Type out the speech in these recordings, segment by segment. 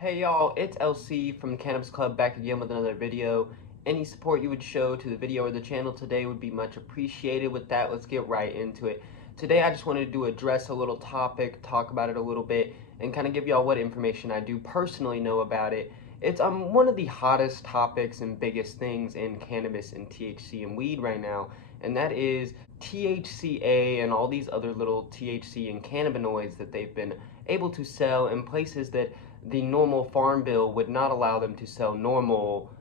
Hey y'all, it's LC from the Cannabis Club back again with another video. Any support you would show to the video or the channel today would be much appreciated. With that, let's get right into it. Today I just wanted to address a little topic, talk about it a little bit, and kind of give y'all what information I do personally know about it. It's one of the hottest topics and biggest things in cannabis and THC and weed right now, and that is THCA and all these other little THC and cannabinoids that they've been able to sell in places that the normal farm bill would not allow them to sell normal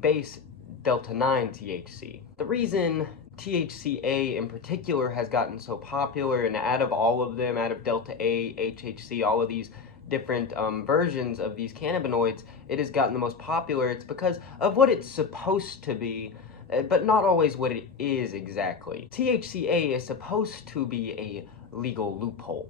base Delta 9 THC. The reason THCA in particular has gotten so popular, and out of all of them, out of Delta A, HHC, all of these different versions of these cannabinoids, it has gotten the most popular. It's because of what it's supposed to be, but not always what it is exactly. THCA is supposed to be a legal loophole.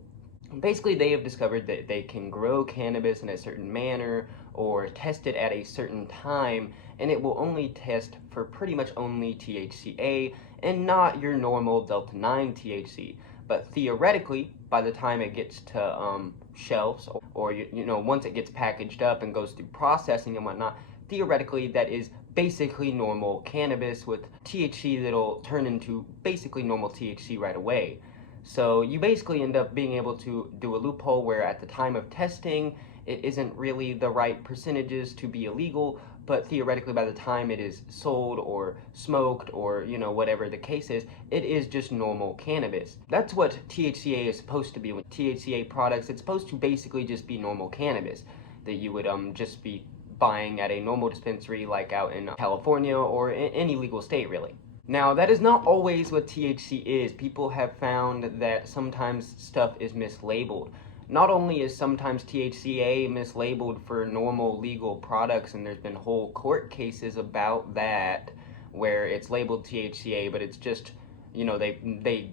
Basically, they have discovered that they can grow cannabis in a certain manner or test it at a certain time, and it will only test for pretty much only THCA and not your normal Delta 9 THC. But theoretically, by the time it gets to shelves, or once it gets packaged up and goes through processing and whatnot, theoretically that is basically normal cannabis with THC that'll turn into basically normal THC right away. So you basically end up being able to do a loophole where at the time of testing, it isn't really the right percentages to be illegal, but theoretically by the time it is sold or smoked or, whatever the case is, it is just normal cannabis. That's what THCA is supposed to be. With THCA products, it's supposed to basically just be normal cannabis that you would just be buying at a normal dispensary like out in California or in any legal state really. Now, that is not always what THC is. People have found that sometimes stuff is mislabeled. Not only is sometimes THCA mislabeled for normal legal products, and there's been whole court cases about that, where it's labeled THCA, but it's just, they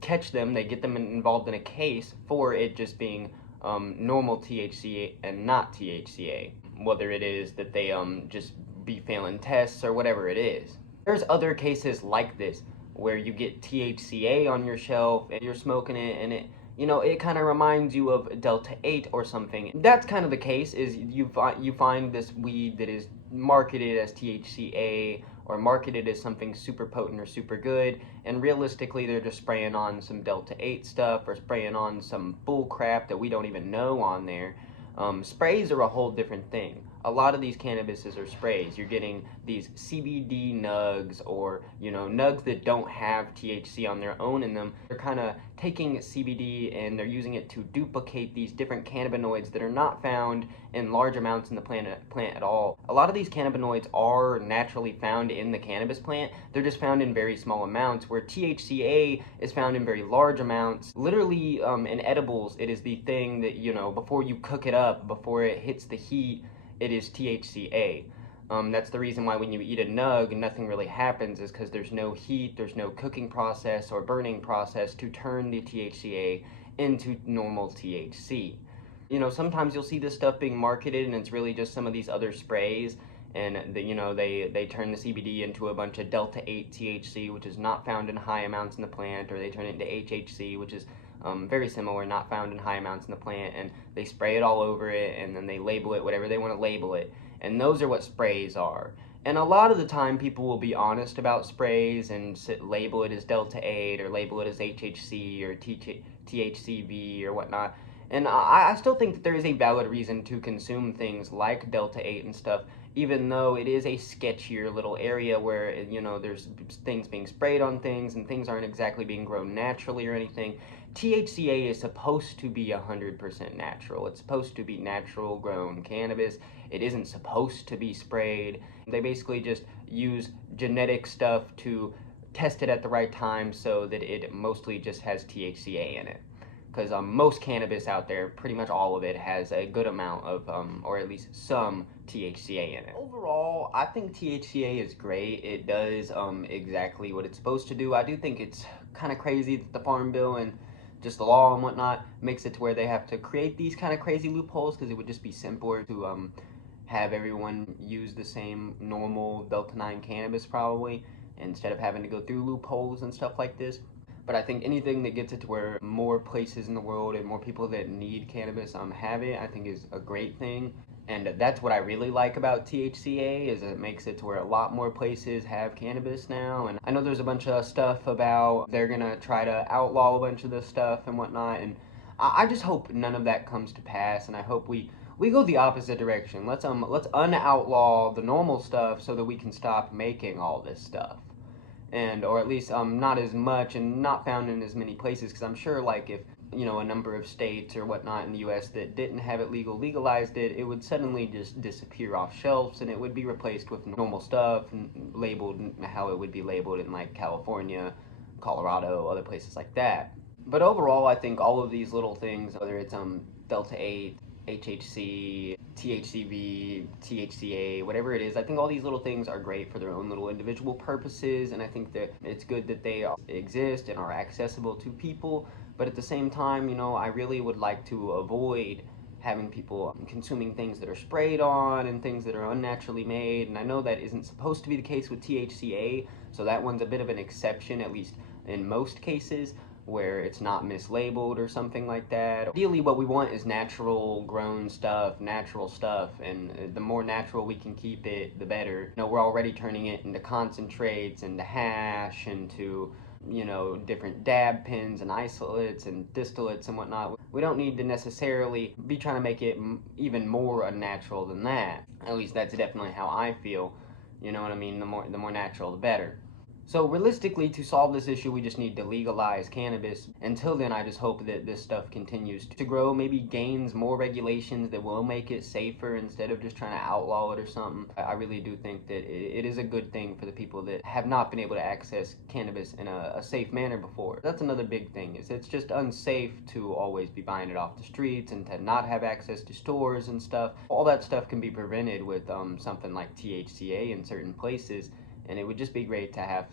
catch them, they get them involved in a case for it just being normal THCA and not THCA. Whether it is that they just be failing tests or whatever it is. There's other cases like this where you get THCA on your shelf and you're smoking it and it kind of reminds you of Delta 8 or something. That's kind of the case, is you find this weed that is marketed as THCA or marketed as something super potent or super good, and realistically they're just spraying on some Delta 8 stuff or spraying on some bull crap that we don't even know on there. Sprays are a whole different thing. A lot of these cannabises are sprays. You're getting these CBD nugs, or nugs that don't have THC on their own in them. They're kind of taking CBD and they're using it to duplicate these different cannabinoids that are not found in large amounts in the plant at all. A lot of these cannabinoids are naturally found in the cannabis plant. They're just found in very small amounts, where THCA is found in very large amounts. Literally, in edibles, it is the thing that, before you cook it up, before it hits the heat, it is THCA. That's the reason why when you eat a nug, nothing really happens, is because there's no heat, there's no cooking process or burning process to turn the THCA into normal THC. Sometimes you'll see this stuff being marketed and it's really just some of these other sprays, and they turn the CBD into a bunch of Delta 8 THC, which is not found in high amounts in the plant, or they turn it into HHC, which is very similar, not found in high amounts in the plant, and they spray it all over it, and then they label it whatever they want to label it, and those are what sprays are. And a lot of the time people will be honest about sprays and label it as Delta 8 or label it as HHC or THCV or whatnot. And I still think that there is a valid reason to consume things like Delta 8 and stuff, even though it is a sketchier little area where, there's things being sprayed on things and things aren't exactly being grown naturally or anything. THCA is supposed to be 100% natural. It's supposed to be natural grown cannabis. It isn't supposed to be sprayed. They basically just use genetic stuff to test it at the right time so that it mostly just has THCA in it. Because most cannabis out there, pretty much all of it, has a good amount of, or at least some THCA in it. Overall, I think THCA is great. It does exactly what it's supposed to do. I do think it's kind of crazy that the Farm Bill and just the law and whatnot makes it to where they have to create these kind of crazy loopholes, because it would just be simpler to have everyone use the same normal Delta 9 cannabis probably, instead of having to go through loopholes and stuff like this. But I think anything that gets it to where more places in the world and more people that need cannabis have it, I think is a great thing. And that's what I really like about THCA is it makes it to where a lot more places have cannabis now. And I know there's a bunch of stuff about they're gonna try to outlaw a bunch of this stuff and whatnot. And I just hope none of that comes to pass. And I hope we go the opposite direction. Let's un-outlaw the normal stuff so that we can stop making all this stuff, and or at least not as much and not found in as many places, because I'm sure like if a number of states or whatnot in the US that didn't have it legalized it, it would suddenly just disappear off shelves and it would be replaced with normal stuff and labeled how it would be labeled in like California, Colorado, other places like that. But overall, I think all of these little things, whether it's Delta 8, HHC, THCV, THCA, whatever it is, I think all these little things are great for their own little individual purposes, and I think that it's good that they exist and are accessible to people. But at the same time, I really would like to avoid having people consuming things that are sprayed on and things that are unnaturally made. And I know that isn't supposed to be the case with THCA, so that one's a bit of an exception, at least in most cases, where it's not mislabeled or something like that. Ideally, what we want is natural grown stuff, natural stuff, and the more natural we can keep it, the better. We're already turning it into concentrates, into hash, into different dab pens and isolates and distillates and whatnot. We don't need to necessarily be trying to make it even more unnatural than that. At least that's definitely how I feel. You know what I mean? The more natural, the better. So realistically, to solve this issue, we just need to legalize cannabis. Until then, I just hope that this stuff continues to grow, maybe gains more regulations that will make it safer instead of just trying to outlaw it or something. I really do think that it is a good thing for the people that have not been able to access cannabis in a safe manner before. That's another big thing, is it's just unsafe to always be buying it off the streets and to not have access to stores and stuff. All that stuff can be prevented with something like THCA in certain places. And it would just be great to have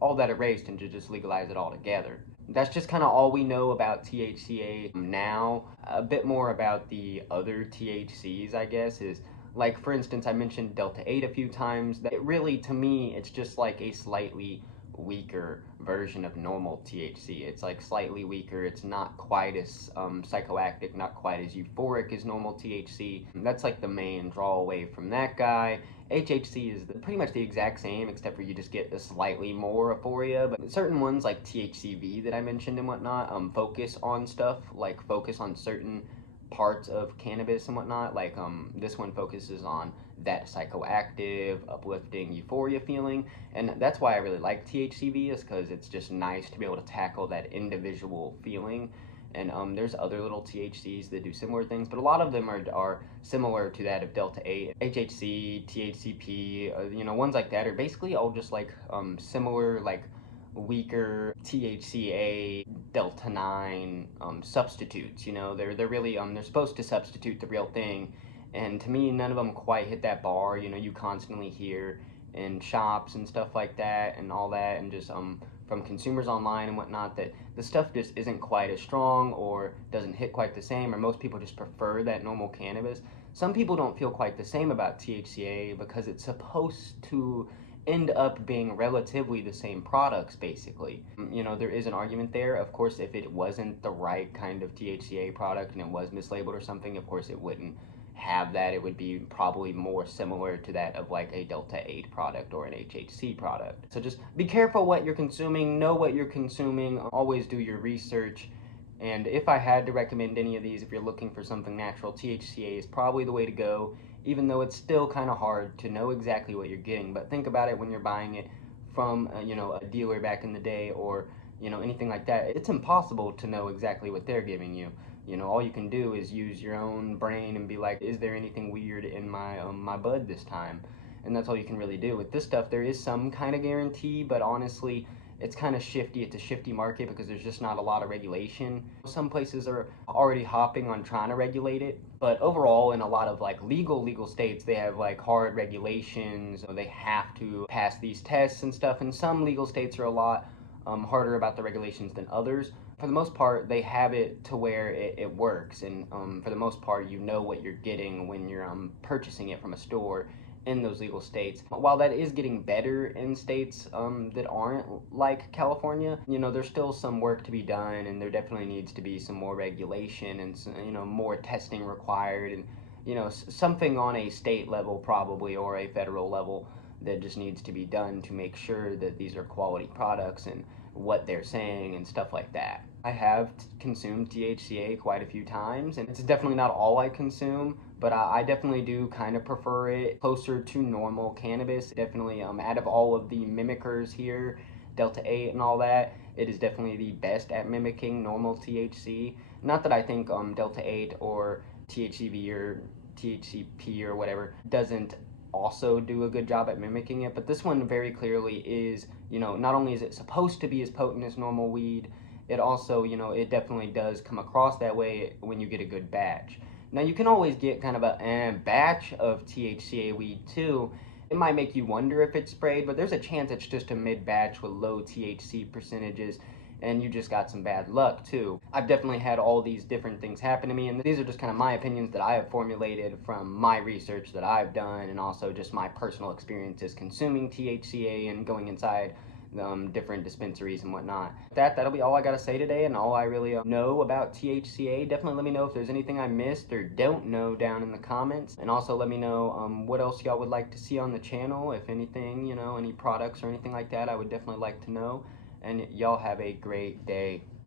all that erased and to just legalize it all together. That's just kind of all we know about THCA now. A bit more about the other THCs, I guess, is like, for instance, I mentioned Delta 8 a few times. That really, to me, it's just like a slightly weaker version of normal THC. It's like slightly weaker. It's not quite as psychoactive, not quite as euphoric as normal THC. That's like the main draw away from that guy. HHC is pretty much the exact same, except for you just get a slightly more euphoria. But certain ones like THCV that I mentioned and whatnot focus on stuff, like focus on certain parts of cannabis and whatnot. Like this one focuses on that psychoactive, uplifting euphoria feeling, and that's why I really like THCV, is because it's just nice to be able to tackle that individual feeling. And there's other little THCs that do similar things, but a lot of them are similar to that of Delta 8, HHC, THCP, ones like that are basically all just like similar, like weaker THCA Delta 9 substitutes. They're really they're supposed to substitute the real thing, and to me none of them quite hit that bar. You constantly hear in shops and stuff like that and all that, and just from consumers online and whatnot, that the stuff just isn't quite as strong or doesn't hit quite the same, or most people just prefer that normal cannabis. Some people don't feel quite the same about THCA because it's supposed to end up being relatively the same products, basically. There is an argument there. Of course, if it wasn't the right kind of THCA product and it was mislabeled or something, of course it wouldn't have that. It would be probably more similar to that of like a Delta 8 product or an HHC product. So just be careful what you're consuming, know what you're consuming, always do your research. And if I had to recommend any of these, if you're looking for something natural, THCA is probably the way to go, even though it's still kind of hard to know exactly what you're getting. But think about it when you're buying it from a dealer back in the day, or anything like that. It's impossible to know exactly what they're giving you. All you can do is use your own brain and be like, is there anything weird in my bud this time? And that's all you can really do. With this stuff, there is some kind of guarantee, but honestly, it's kind of shifty. It's a shifty market because there's just not a lot of regulation. Some places are already hopping on trying to regulate it, but overall, in a lot of like legal states, they have like hard regulations. They have to pass these tests and stuff, and some legal states are a lot harder about the regulations than others. For the most part, they have it to where it works, and for the most part, you know what you're getting when you're purchasing it from a store, in those legal states. While that is getting better in states that aren't like California, there's still some work to be done, and there definitely needs to be some more regulation and more testing required, and something on a state level probably, or a federal level, that just needs to be done to make sure that these are quality products and what they're saying and stuff like that. I have consumed THCA quite a few times, and it's definitely not all I consume, but I definitely do kind of prefer it closer to normal cannabis. Definitely, out of all of the mimickers here, Delta 8 and all that, it is definitely the best at mimicking normal THC. Not that I think Delta 8 or THCV or THCP or whatever doesn't also do a good job at mimicking it, but this one very clearly is, not only is it supposed to be as potent as normal weed, it also, it definitely does come across that way when you get a good batch. Now, you can always get kind of a batch of THCA weed too. It might make you wonder if it's sprayed, but there's a chance it's just a mid-batch with low THC percentages, and you just got some bad luck too. I've definitely had all these different things happen to me, and these are just kind of my opinions that I have formulated from my research that I've done, and also just my personal experiences consuming THCA and going inside different dispensaries and whatnot. That'll be all I gotta say today, and all I really know about THCA. Definitely let me know if there's anything I missed or don't know down in the comments, and also let me know what else y'all would like to see on the channel. If anything, any products or anything like that, I would definitely like to know. And y'all have a great day.